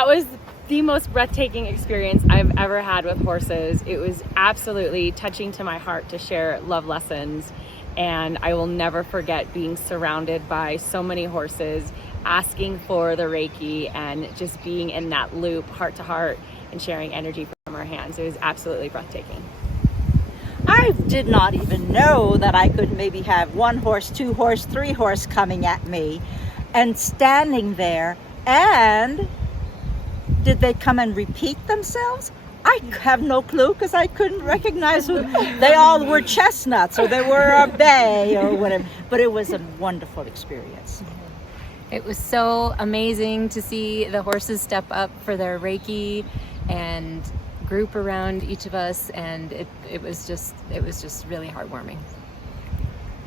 That was the most breathtaking experience I've ever had with horses. It was absolutely touching to my heart to share love lessons, and I will never forget being surrounded by so many horses asking for the Reiki and just being in that loop, heart to heart, and sharing energy from our hands. It was absolutely breathtaking. I did not even know that I could maybe have 1 horse, 2 horse, 3 horse coming at me and standing there. And did they come and repeat themselves? I have no clue because I couldn't recognize who. They all were chestnuts or they were a bay or whatever. But it was a wonderful experience. It was so amazing to see the horses step up for their Reiki and group around each of us, and it was just really heartwarming.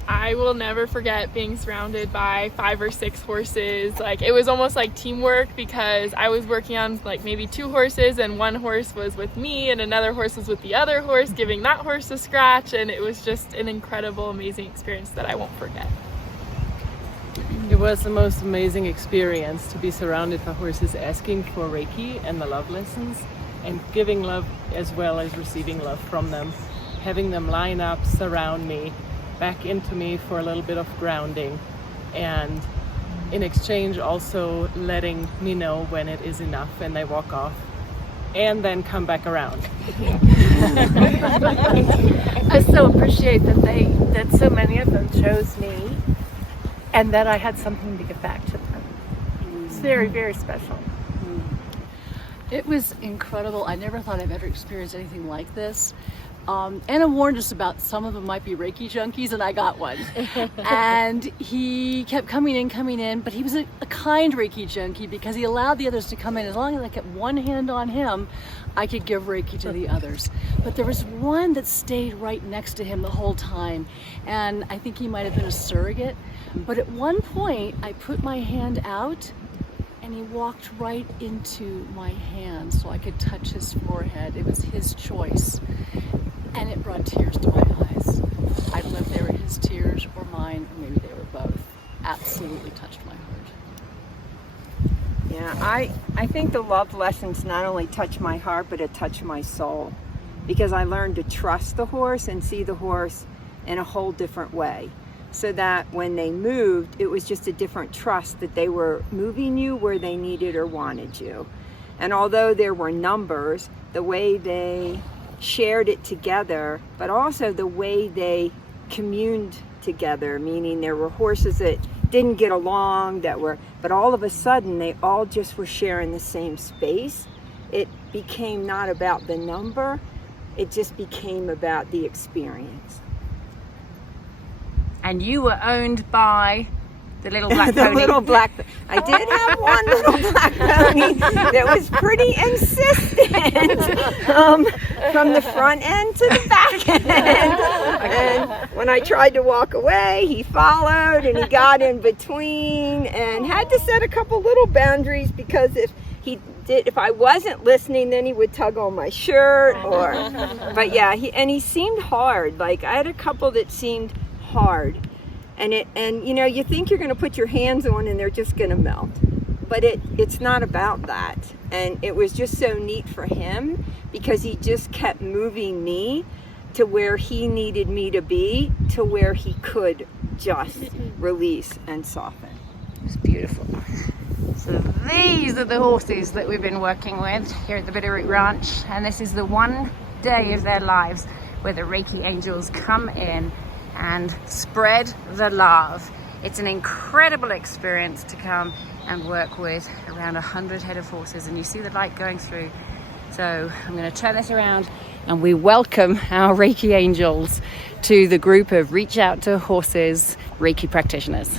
I will never forget being surrounded by 5 or 6 horses. Like, it was almost like teamwork because I was working on like maybe 2 horses and 1 horse was with me and another horse was with the other horse, giving that horse a scratch, and it was just an incredible, amazing experience that I won't forget. It was the most amazing experience to be surrounded by horses asking for Reiki and the love lessons, and giving love as well as receiving love from them, having them line up, surround me, back into me for a little bit of grounding, and in exchange also letting me know when it is enough and they walk off and then come back around. I so appreciate that so many of them chose me and that I had something to give back to them. It's very, very special. It was incredible. I never thought I'd ever experienced anything like this. Anna warned us about some of them might be Reiki junkies, and I got one. And he kept coming in, but he was a kind Reiki junkie because he allowed the others to come in. As long as I kept one hand on him, I could give Reiki to the others. But there was one that stayed right next to him the whole time, and I think he might have been a surrogate. But at one point, I put my hand out, and he walked right into my hand so I could touch his forehead. It was his choice. And it brought tears to my eyes. I don't know if they were his tears or mine, or maybe they were both. Absolutely touched my heart. Yeah, I think the love lessons not only touch my heart, but it touched my soul. Because I learned to trust the horse and see the horse in a whole different way. So that when they moved, it was just a different trust that they were moving you where they needed or wanted you. And although there were numbers, the way they shared it together, but also the way they communed together, meaning there were horses that didn't get along, but all of a sudden they all just were sharing the same space. It became not about the number, it just became about the experience. And you were owned by the little black pony. Little black. I did have one little black pony that was pretty insistent, from the front end to the back end. And when I tried to walk away, he followed and he got in between, and had to set a couple little boundaries because if I wasn't listening, then he would tug on my shirt but yeah, he seemed hard. Like I had a couple that seemed hard, and you think you're going to put your hands on and they're just going to melt, but it's not about that. And it was just so neat for him because he just kept moving me to where he needed me to be, to where he could just release and soften. It was beautiful. So these are the horses that we've been working with here at the Bitterroot Ranch, and this is the one day of their lives where the Reiki angels come in and spread the love. It's an incredible experience to come and work with around 100 head of horses, and you see the light going through. So I'm going to turn this around and we welcome our Reiki angels to the group of Reach Out to Horses Reiki practitioners.